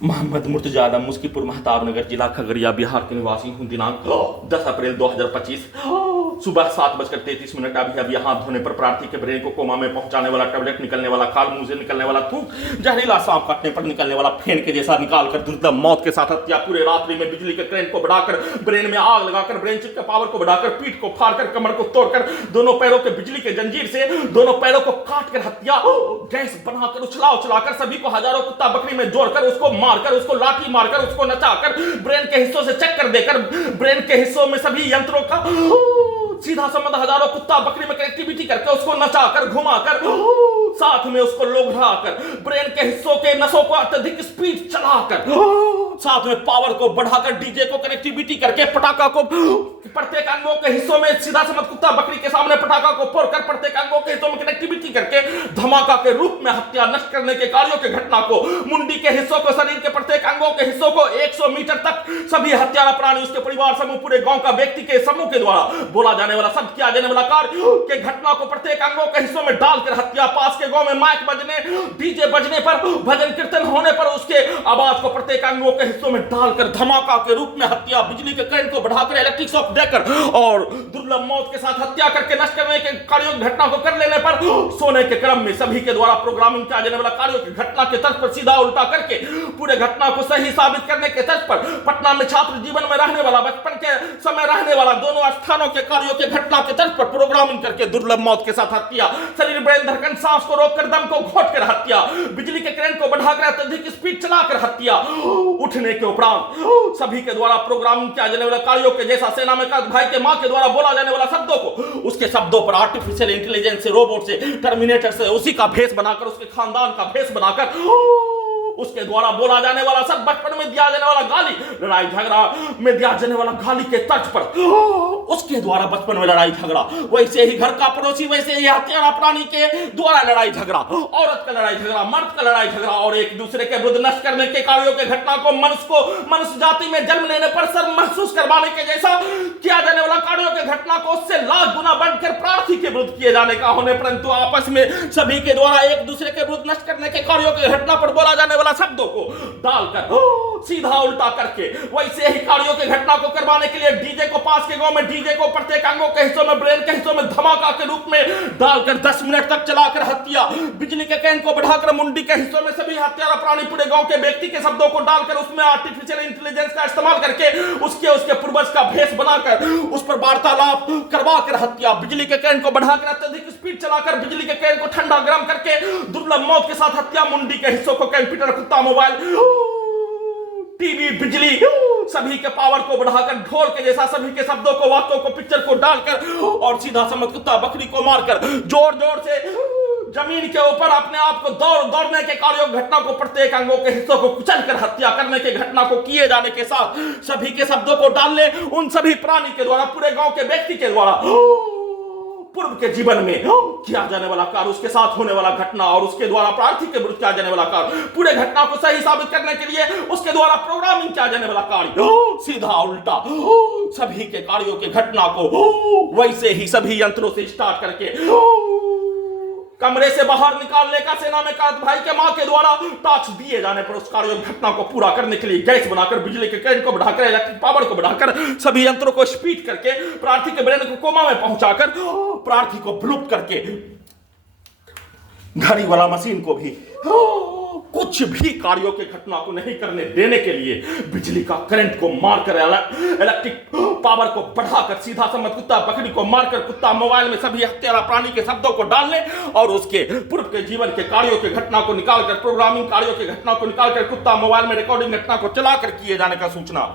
मोहम्मद मुर्तजा आलम मुस्कीपुर महताब नगर जिला खगड़िया बिहार के निवासी हूँ। दिनांक 10 अप्रैल 2025 सुबह 7:33 अभी यहाँ धोने पर प्रार्थी के ब्रेन को कोमा में पहुंचाने वाला टैबलेट, निकलने वाला खाल, मुंह से निकलने वाला थूक, जहरीला सांप काटने पर निकलने वाला फेन के जैसा निकालकर दुर्दम मौत के साथ हत्या। पूरे रात्रि में बिजली के करंट को बढ़ाकर ब्रेन में आग लगाकर ब्रेन चिप के पावर को बढ़ाकर पीठ को फाड़कर कमर को तोड़कर दोनों पैरों के बिजली के जंजीर से दोनों पैरों को काट कर हत्या। गैस बनाकर उछला उछलाकर सभी को हजारों कुत्ता बकरी में जोड़कर उसको मारकर उसको लाठी मारकर उसको नचाकर ब्रेन के हिस्सों से चक्कर देकर ब्रेन के हिस्सों में सभी यंत्रों का सीधा संबंध हजारों कुत्ता बकरी में कनेक्टिविटी करके उसको नचाकर घुमाकर साथ में उसको लोघड़ाकर ब्रेन के हिस्सों के नसों को अत्यधिक स्पीड चलाकर साथ में पावर को बढ़ाकर डीजे को कनेक्टिविटी करके पटाखा को प्रत्येक अंगों के हिस्सों में सीधा समझ कुत्ता बकरी के सामने पटाखा को फोड़कर प्रत्येक अंगों के हिस्सों में कनेक्टिविटी करके धमाका के रूप में हत्या नष्ट करने के कार्यों के घटना को मुंडी के हिस्सों को शरीर के प्रत्येक अंगों के हिस्सों को 100 मीटर तक सभी हत्यारा प्राणी उसके परिवार समूह पूरे गांव का व्यक्ति के समूह के द्वारा बोला जाने वाला शब्द किया जाने वाला कार्य के घटना को प्रत्येक अंगों के हिस्सों में डालकर हत्या। पास के गांव में माइक बजने डीजे बजने पर भजन कीर्तन होने पर उसके आवाज को प्रत्येक अंगों के हिस्सों में डालकर धमाका के रूप में हत्या। बिजली के करंट को बढ़ाकर इलेक्ट्रिक शॉक देकर और दुर्लभ मौत के साथ हत्या करके नष्ट करने के कार्यों की घटना को कर लेने पर सोने के क्रम में सभी के द्वारा प्रोग्रामिंग किया जाने वाला कार्यों की घटना के तर्ज पर सीधा उल्टा करके पूरे घटना को सही साबित करने के तर्ज पर पटना में छात्र जीवन में रहने वाला बचपन के समय रहने वाला दोनों स्थानों के कार्यों के घटना के तर्ज पर प्रोग्रामिंग करके दुर्लभ मौत के साथ हत्या। शरीर ब्रेन धड़कन सांस को रोककर दम को घोट कर हत्या। बिजली के करंट को बढ़ाकर अत्यधिक स्पीड चलाकर हत्या। उठने के उपरांत सभी के द्वारा प्रोग्रामिंग किया जाने वाला कार्यों के जैसा सेना में भाई के मां के द्वारा बोला जाने वाला शब्दों को उसके शब्दों पर आर्टिफिशियल इंटेलिजेंस से रोबोट से टर्मिनेटर से उसी का भेष बनाकर उसके खानदान का भेष बनाकर उसके द्वारा बोला जाने वाला सब बचपन में दिया जाने वाला गाली लड़ाई झगड़ा में दिया जाने वाला गाली के तर्ज पर उसके द्वारा बचपन में लड़ाई झगड़ा, वैसे ही घर का पड़ोसी वैसे ही हत्यारा प्राणी के द्वारा लड़ाई झगड़ा, औरत का लड़ाई झगड़ा, मर्द का लड़ाई झगड़ा और एक दूसरे के विरुद्ध नष्ट करने के कार्यों के घटना को मनुष्य जाति में जन्म लेने पर शर्म महसूस करवाने के जैसा किया जाने वाला कार्यों के घटना को उससे लाख गुना बढ़कर प्रार्थी के विरुद्ध किए जाने का होने परंतु आपस में सभी के द्वारा एक दूसरे के विरुद्ध नष्ट करने के कार्यों के घटना पर बोला जाने वाला शब्दों को डालकर सीधा उल्टा करके वैसे ही कार्यों के घटना को करवाने के लिए डीजे को पास के गांव में डीजे को प्रत्येक अंगों के हिस्सों में ब्रेन के हिस्सों में धमाका के रूप में डालकर 10 मिनट तक चलाकर हत्या। बिजली के कैन को बढ़ाकर मुंडी के हिस्सों में सभी हत्यारा प्राणी पूरे गांव के व्यक्ति के शब्दों को डालकर उसमें आर्टिफिशियल इंटेलिजेंस का इस्तेमाल करके उसके पूर्वज का भेष बनाकर उस पर वार्तालाप करवाकर हत्या। बिजली के कैन को बढ़ाकर अत्यधिक स्पीड चलाकर बिजली के कैन को ठंडा गर्म करके दुर्लभ मौत के साथ हत्या। मुंडी के हिस्सों को कंप्यूटर, कुत्ता, मोबाइल, टीवी, बिजली सभी के पावर को बढ़ाकर ढोल के जैसा सभी के शब्दों को, वाक्यों को, पिक्चर को डालकर और सीधा समझ कुत्ता बकरी को मारकर जोर जोर से जमीन के ऊपर अपने आप को दौड़ने के कार्यों घटना को प्रत्येक अंगों के हिस्सों को कुचल कर हत्या करने के घटना को किए जाने के साथ सभी के शब्दों को डालने उन सभी प्राणी के द्वारा पूरे गांव के व्यक्ति के द्वारा पूर्व के जीवन में किया जाने वाला कार्य, उसके साथ होने वाला घटना और उसके द्वारा प्रार्थी के विरुद्ध किया जाने वाला कार्य, पूरे घटना को सही साबित करने के लिए उसके द्वारा प्रोग्रामिंग किया जाने वाला कार्य सीधा उल्टा सभी के कार्यों के घटना को वैसे ही सभी यंत्रों से स्टार्ट करके कमरे से बाहर निकालने का सेना में भाई के मां के द्वारा टास्क दिए जाने पर उस कार्य घटना को पूरा करने के लिए गैस बनाकर बिजली के करंट को बढ़ाकर इलेक्ट्रिक पावर को बढ़ाकर सभी यंत्रों को स्पीड करके प्रार्थी के ब्रेन को कोमा में पहुंचाकर प्रार्थी को ब्लूप करके घड़ी वाला मशीन को भी कुछ भी कार्यों के घटना को नहीं करने देने के लिए बिजली का करंट को मारकर इलेक्ट्रिक पावर को बढ़ाकर सीधा समझ कुत्ता बकरी को मारकर कुत्ता मोबाइल में सभी हत्यारा प्राणी के शब्दों को डालने और उसके पूर्व के जीवन के कार्यों के घटना को निकालकर प्रोग्रामिंग कार्यों के घटना को निकालकर कुत्ता मोबाइल में रिकॉर्डिंग घटना को चलाकर किए जाने का सूचना